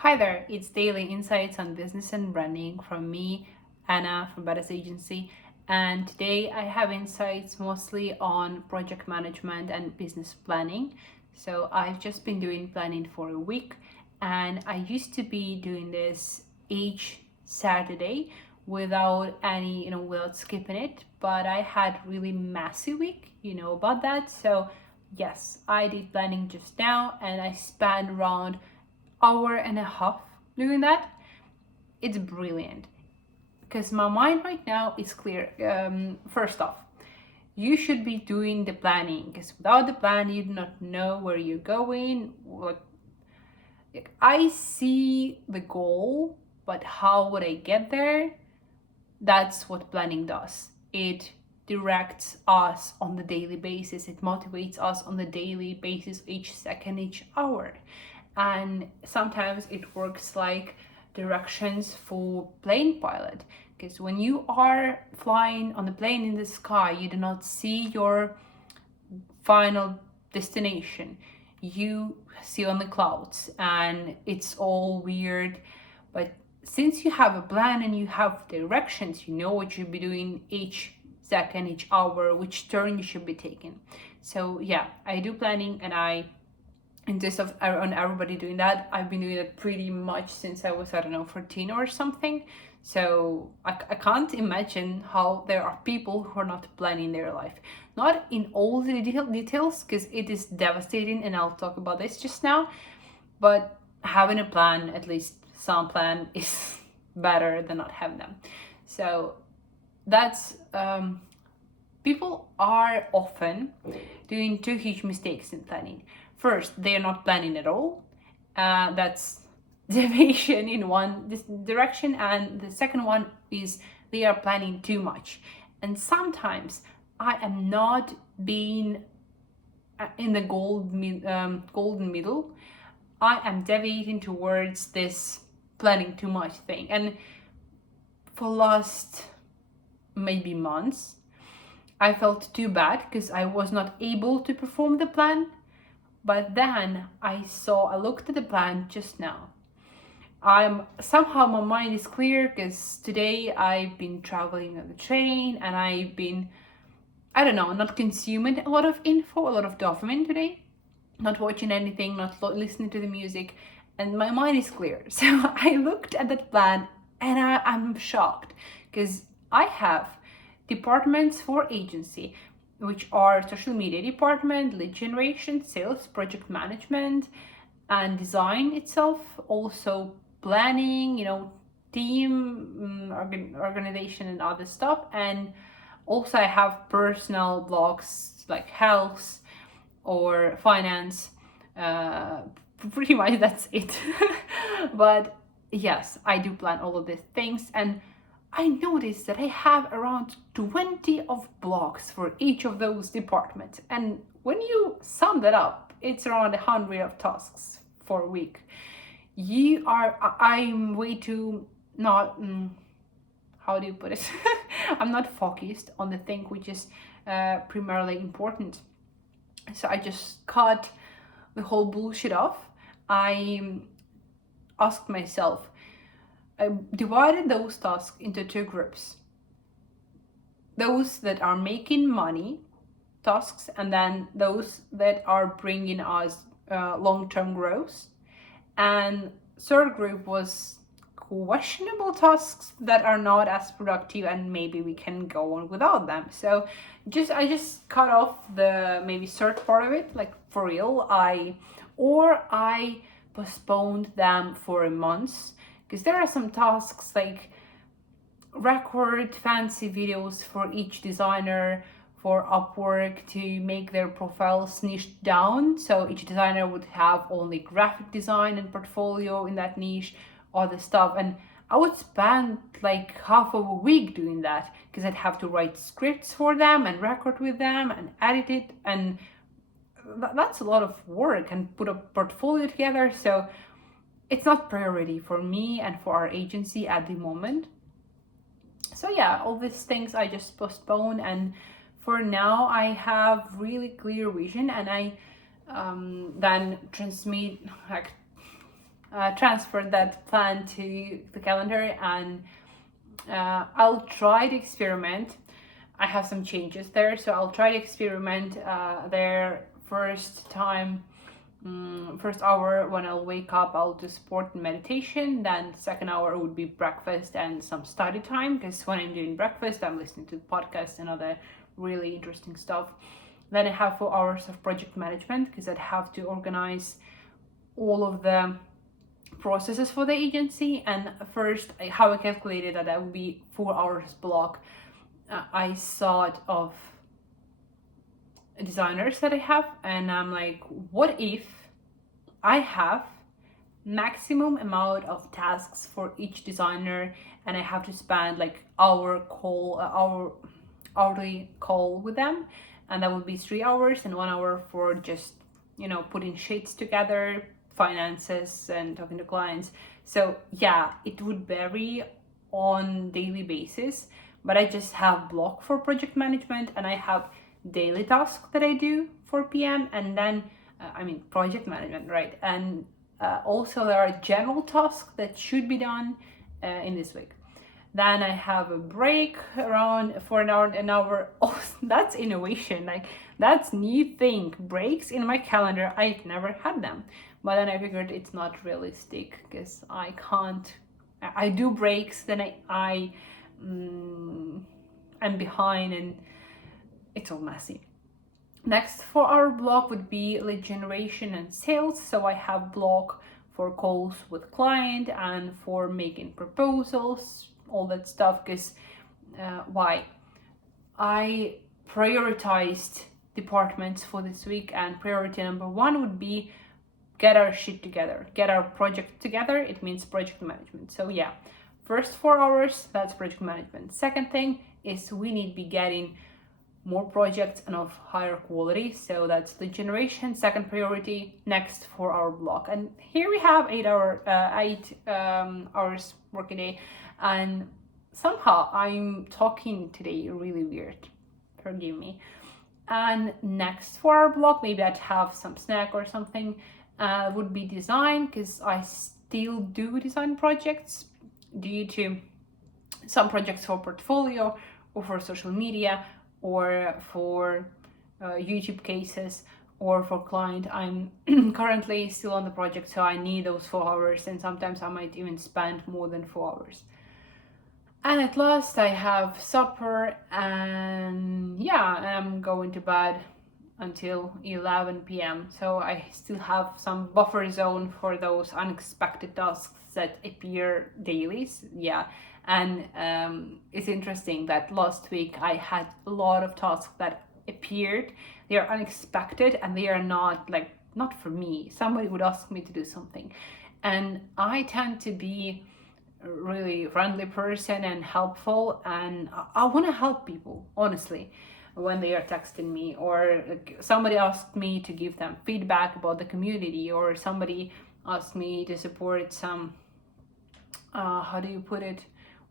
Hi there, it's Daily Insights on Business and Branding from me, Anna from Badass Agency. And today I have insights mostly on project management and business planning. So I've just been doing planning for a week, and I used to be doing this each Saturday without without skipping it. But I had really massive week, you know about that. So yes, I did planning just now, and I spent around hour and a half doing that. It's brilliant because my mind right now is clear. First off, you should be doing the planning because without the plan, you do not know where you're going. I see the goal, but how would I get there? That's what planning does. It directs us on the daily basis. It motivates us on the daily basis, each second, each hour. And sometimes it works like directions for plane pilot, because when you are flying on the plane in the sky, you do not see your final destination. You see on the clouds and it's all weird. But since you have a plan and you have directions, you know what you'll be doing each second, each hour, which turn you should be taking. So yeah, I do planning, and I insist on everybody doing that. I've been doing it pretty much since I was, I don't know, 14 or something. So I can't imagine how there are people who are not planning their life. Not in all the details, because it is devastating, and I'll talk about this just now. But having a plan, at least some plan, is better than not having them. So that's people are often doing two huge mistakes in planning. First, they are not planning at all. That's deviation in one direction, and the second one is they are planning too much. And sometimes I am not being in the golden middle. I am deviating towards this planning too much thing, and for last maybe months, I felt too bad because I was not able to perform the plan. But then I looked at the plan just now. Somehow my mind is clear because today I've been traveling on the train, and I've been, I don't know, not consuming a lot of info, a lot of dopamine today, not watching anything, not listening to the music, and my mind is clear. So I looked at that plan, and I'm shocked because I have departments for agency, which are social media department, lead generation, sales, project management, and design itself. Also planning, team organization and other stuff. And also I have personal blocks like health or finance. Pretty much that's it. But yes, I do plan all of these things, and I noticed that I have around 20 of blocks for each of those departments. And when you sum that up, it's around 100 of tasks for a week. I'm way too not, how do you put it? I'm not focused on the thing which is primarily important. So I just cut the whole bullshit off. I asked myself, I divided those tasks into two groups. Those that are making money tasks, and then those that are bringing us long-term growth. And third group was questionable tasks that are not as productive, and maybe we can go on without them. So I just cut off the maybe third part of it, like for real. I postponed them for a month, because there are some tasks like record fancy videos for each designer for Upwork to make their profiles niched down. So each designer would have only graphic design and portfolio in that niche, other stuff. And I would spend like half of a week doing that, because I'd have to write scripts for them and record with them and edit it. And that's a lot of work, and put a portfolio together. So it's not priority for me and for our agency at the moment. So yeah, all these things I just postpone, and for now I have really clear vision, and I then transmit, like transfer that plan to the calendar, and I'll try to experiment. I have some changes there, so I'll try to experiment there first time. First hour when I'll wake up, I'll do sport and meditation. Then second hour would be breakfast and some study time, because when I'm doing breakfast, I'm listening to podcasts and other really interesting stuff. Then I have 4 hours of project management, because I'd have to organize all of the processes for the agency. And first, how I calculated that would be 4 hours block. I thought of designers that I have, and I'm like, what if I have maximum amount of tasks for each designer, and I have to spend like hourly call with them, and that would be 3 hours, and 1 hour for just putting sheets together, finances, and talking to clients. So yeah, it would vary on daily basis, but I just have block for project management, and I have daily task that I do for PM, and then project management, right? And also there are general tasks that should be done in this week. Then I have a break around for an hour. Oh, that's innovation. Like, that's new thing. Breaks in my calendar. I never had them. But then I figured it's not realistic, because I can't. I do breaks, then I'm behind, and it's all messy. Next 4 hour block would be lead generation and sales. So I have block for calls with client and for making proposals, all that stuff. Because why? I prioritized departments for this week, and priority number 1 would be get our shit together, get our project together. It means project management. So yeah, first 4 hours, that's project management. Second thing is we need to be getting more projects and of higher quality. So that's lead generation, second priority, next 4 hour block. And here we have 8 hours working day. And somehow I'm talking today really weird. Forgive me. And next 4 hour block, maybe I'd have some snack or something, would be design, because I still do design projects due to some projects for portfolio or for social media or for YouTube cases or for client. I'm currently still on the project, so I need those 4 hours, and sometimes I might even spend more than 4 hours. And at last I have supper, and yeah, I'm going to bed until 11 p.m. So I still have some buffer zone for those unexpected tasks that appear daily. Yeah, and it's interesting that last week I had a lot of tasks that appeared. They are unexpected, and they are not for me. Somebody would ask me to do something, and I tend to be a really friendly person and helpful, and I want to help people, honestly, when they are texting me, or somebody asked me to give them feedback about the community, or somebody asked me to support some how do you put it,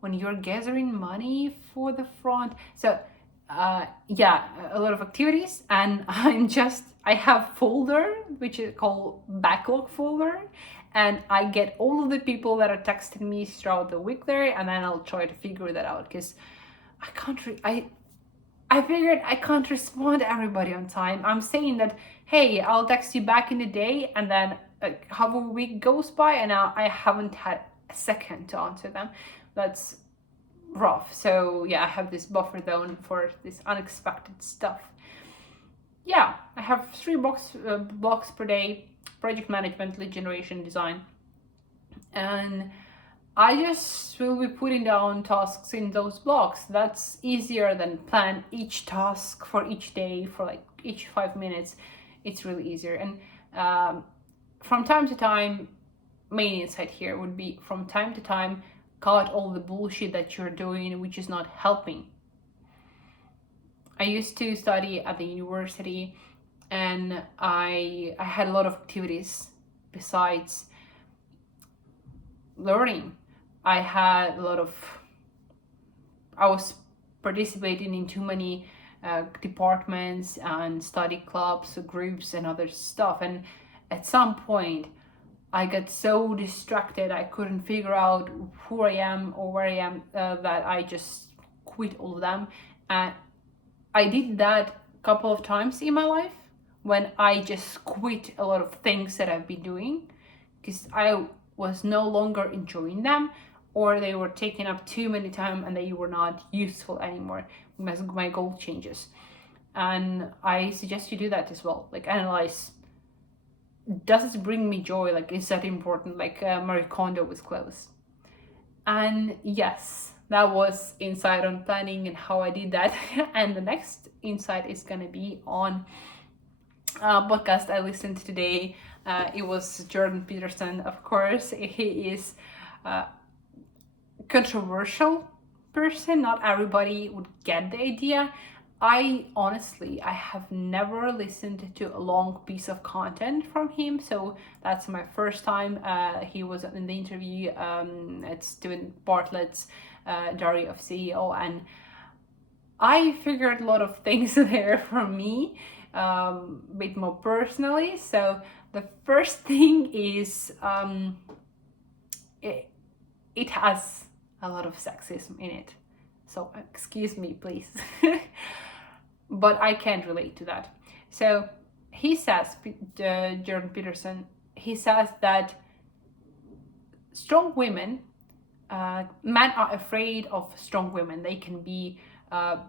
when you're gathering money for the front. So yeah, a lot of activities, and I have folder which is called backlog folder, and I get all of the people that are texting me throughout the week there, and then I'll try to figure that out, because I figured I can't respond to everybody on time. I'm saying that, hey, I'll text you back in the day, and then half a week goes by, and now I haven't had a second to answer them. That's rough. So yeah, I have this buffer zone for this unexpected stuff. Yeah, I have 3 blocks per day: project management, lead generation, design, and I just will be putting down tasks in those blocks. That's easier than plan each task for each day for like each 5 minutes. It's really easier. And from time to time, main insight here would be, from time to time, cut all the bullshit that you're doing which is not helping. I used to study at the university, and I had a lot of activities besides learning. I was participating in too many departments and study clubs, groups, and other stuff. And at some point, I got so distracted, I couldn't figure out who I am or where I am, that I just quit all of them. And I did that a couple of times in my life, when I just quit a lot of things that I've been doing because I was no longer enjoying them, or they were taking up too many time and they were not useful anymore. My goal changes. And I suggest you do that as well. Like, analyze, does it bring me joy? Like, is that important? Like Marie Kondo with clothes. And yes, that was insight on planning and how I did that. And the next insight is gonna be on a podcast I listened to today. It was Jordan Peterson, of course. He is a controversial person. Not everybody would get the idea. I have never listened to a long piece of content from him, so that's my first time. He was in the interview at Steven Bartlett's Diary of CEO, and I figured a lot of things there for me, a bit more personally. So the first thing is it has a lot of sexism in it. So excuse me, please. But I can't relate to that. So he says, Jordan Peterson, he says that strong women, men are afraid of strong women. They can be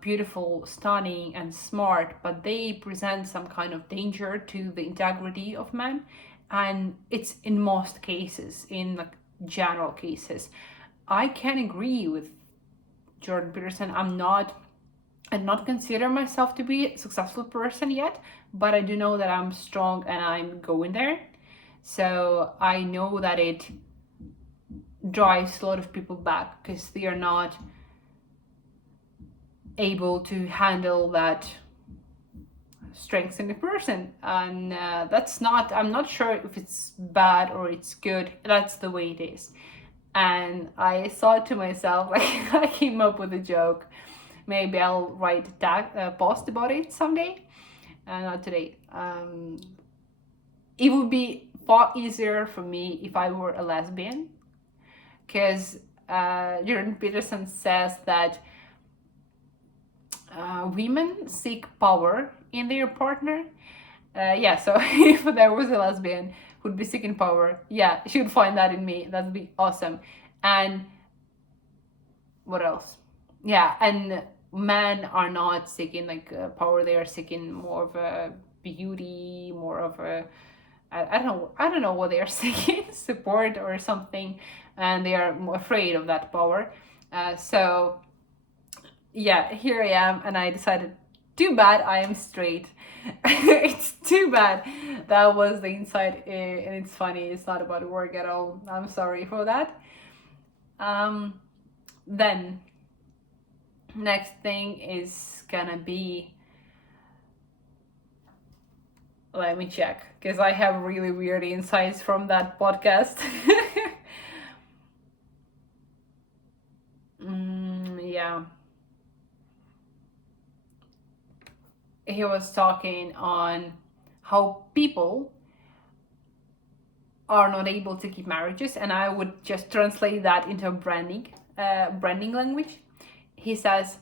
beautiful, stunning, and smart, but they present some kind of danger to the integrity of men. And it's in most cases, in like general cases. I can agree with Jordan Peterson. I not consider myself to be a successful person yet, but I do know that I'm strong and I'm going there. So I know that it drives a lot of people back because they are not able to handle that strength in the person. And I'm not sure if it's bad or it's good. That's the way it is. And I thought to myself, like, I came up with a joke. Maybe I'll write a post about it someday. Not today. It would be far easier for me if I were a lesbian, because Jordan Peterson says that women seek power in their partner. So if there was a lesbian who'd be seeking power, yeah, she would find that in me. That'd be awesome. And what else? Yeah, and men are not seeking like power. They are seeking more of a beauty, more of a I don't know what they are seeking, support or something, and they are more afraid of that power. So yeah, here I am, and I decided, too bad I am straight. It's too bad. That was the insight, and it's funny. It's not about work at all. I'm sorry for that. Then next thing is gonna be, let me check, because I have really weird insights from that podcast. Yeah. He was talking on how people are not able to keep marriages, and I would just translate that into branding language. He says,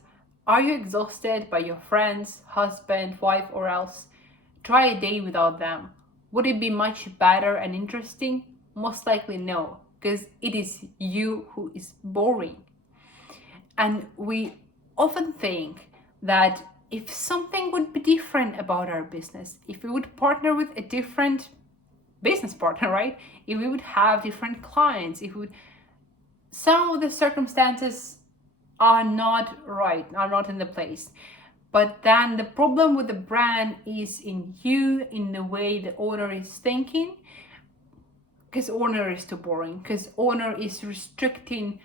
are you exhausted by your friends, husband, wife, or else? Try a day without them. Would it be much better and interesting? Most likely no, because it is you who is boring. And we often think that if something would be different about our business, if we would partner with a different business partner, right? If we would have different clients, some of the circumstances are not right, are not in the place. But then the problem with the brand is in you, in the way the owner is thinking, because owner is too boring, because owner is restricting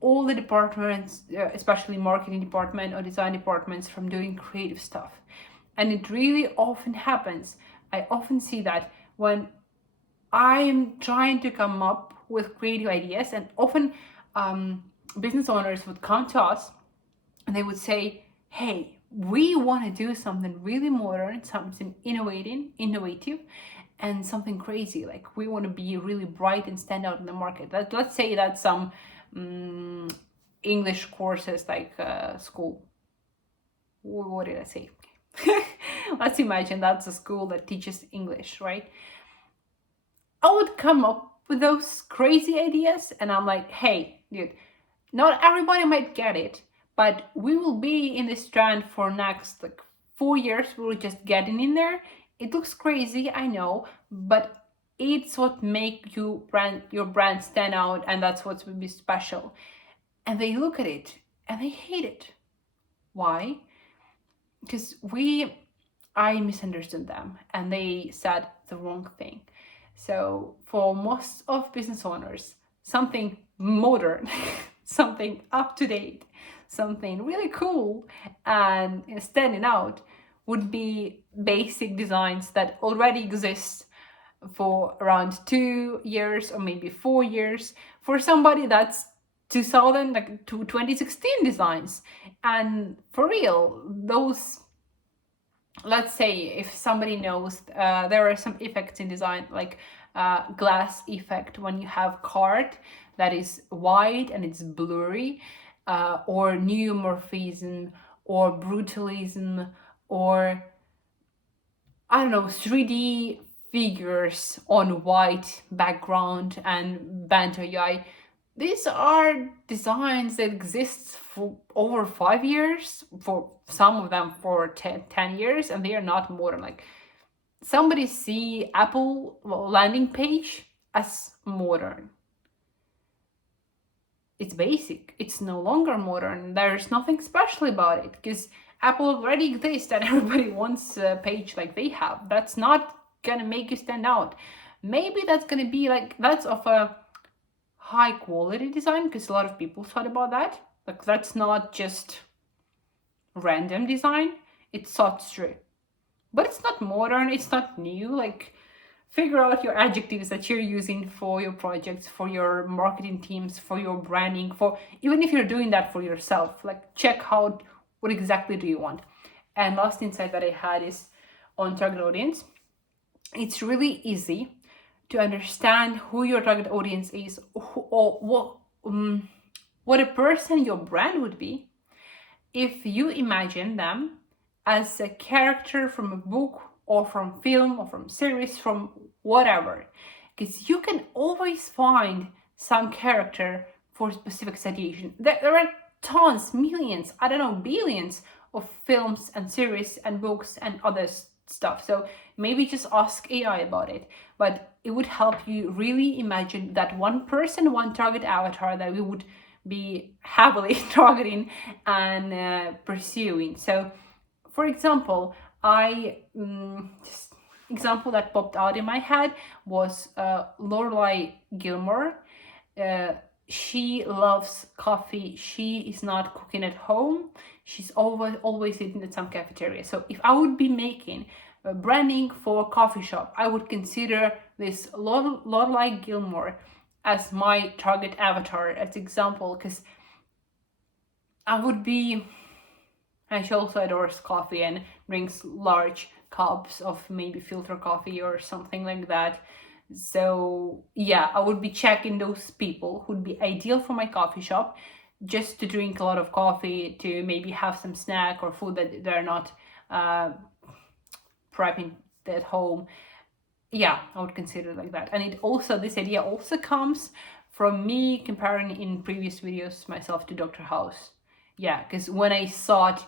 all the departments, especially marketing department or design departments, from doing creative stuff. And it really often happens. I often see that when I'm trying to come up with creative ideas, and often business owners would come to us and they would say, hey, we want to do something really modern, something innovative, and something crazy. Like we want to be really bright and stand out in the market. Let's say that some English courses like school. What did I say? Let's imagine that's a school that teaches English, right? I would come up with those crazy ideas, and I'm like, hey, dude, not everybody might get it, but we will be in this trend for next like 4 years. We're just getting in there. It looks crazy, I know, but it's what make your brand stand out, and that's what will be special. And they look at it and they hate it. Why? Because I misunderstood them and they said the wrong thing. So for most of business owners, something modern, something up to date, something really cool and standing out would be basic designs that already exist for around 2 years or maybe 4 years. For somebody that's 2000 like to 2016 designs. And for real, those, let's say if somebody knows, there are some effects in design like glass effect when you have card that is wide and it's blurry, or neomorphism or brutalism, or I don't know, 3D figures on white background and banter UI. These are designs that exist for over 5 years, for some of them for 10 years, and they are not modern. Like somebody see Apple landing page as modern. It's basic. It's no longer modern. There's nothing special about it because Apple already exists and everybody wants a page like they have. That's not gonna make you stand out. Maybe that's gonna be like, that's of a high quality design because a lot of people thought about that. Like that's not just random design, it's thought through. But it's not modern, it's not new. Like figure out your adjectives that you're using for your projects, for your marketing teams, for your branding, for even if you're doing that for yourself, like check out what exactly do you want. And last insight that I had is on target audience. It's really easy to understand who your target audience is, or what a person your brand would be if you imagine them as a character from a book or from film or from series, from whatever. Because you can always find some character for a specific situation. There are tons, millions, I don't know, billions of films and series and books and other stuff. So maybe just ask AI about it. But it would help you really imagine that one person, one target avatar that we would be heavily targeting and pursuing. So for example, just example that popped out in my head was Lorelai Gilmore. She loves coffee. She is not cooking at home. She's always eating at some cafeteria. So if I would be making branding for a coffee shop, I would consider this Lorelai Gilmore as my target avatar, as example, because she also adores coffee and drinks large cups of maybe filter coffee or something like that. So yeah, I would be checking those people who'd be ideal for my coffee shop, just to drink a lot of coffee, to maybe have some snack or food that they're not prepping at home. Yeah, I would consider it like that. And this idea also comes from me comparing in previous videos myself to Dr. House. Yeah, because when I saw it,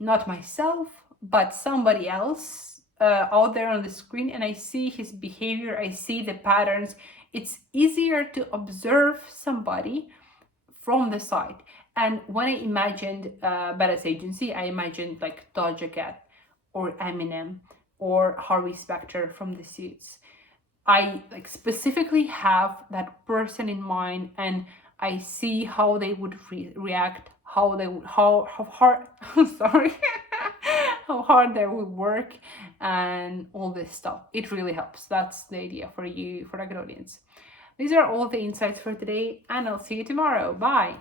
not myself, but somebody else out there on the screen, and I see his behavior, I see the patterns, it's easier to observe somebody from the side. And when I imagined Badass Agency, I imagined like Doja Cat or Eminem or Harvey Specter from The Suits. I like specifically have that person in mind, and I see how they would react, how hard sorry how hard they would work and all this stuff. It really helps. That's the idea for you, for target audience. These are all the insights for today, and I'll see you tomorrow. Bye.